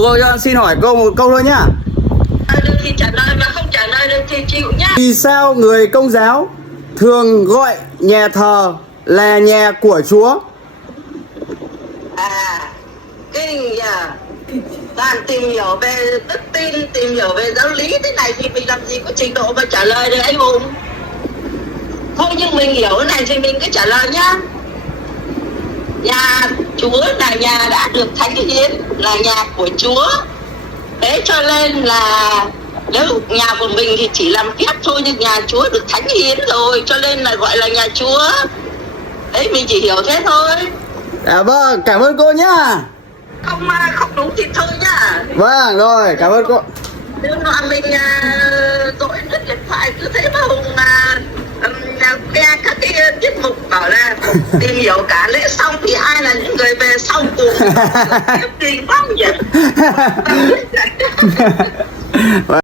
Cô cho xin hỏi cô một câu thôi nhá. Được thì trả lời, mà không trả lời được thì chịu nhá. Vì sao người Công giáo thường gọi nhà thờ là nhà của Chúa? Kinh nhờ. Toàn tìm hiểu về đức tin, tìm hiểu về giáo lý thế này thì mình làm gì có trình độ mà trả lời được anh Hùng. Thôi nhưng mình hiểu cái này thì mình cứ trả lời nhá. Nhà Chúa là nhà đã được thánh hiến, là nhà của Chúa. Thế cho nên là nếu nhà của mình thì chỉ làm phép thôi, nhưng nhà Chúa được thánh hiến rồi, cho nên là gọi là nhà Chúa. Đấy, mình chỉ hiểu thế thôi. Vâng, cảm ơn cô nhá. Không đúng thì thôi nhá. Vâng, rồi, cảm ơn cô. Nếu mà mình tội rất điện thoại cứ thế mà Hùng nghe các cái tiết mục bảo là tìm hiểu cả lễ xong thì ai là những người về sau cùng. Tiếp kinh quá vậy.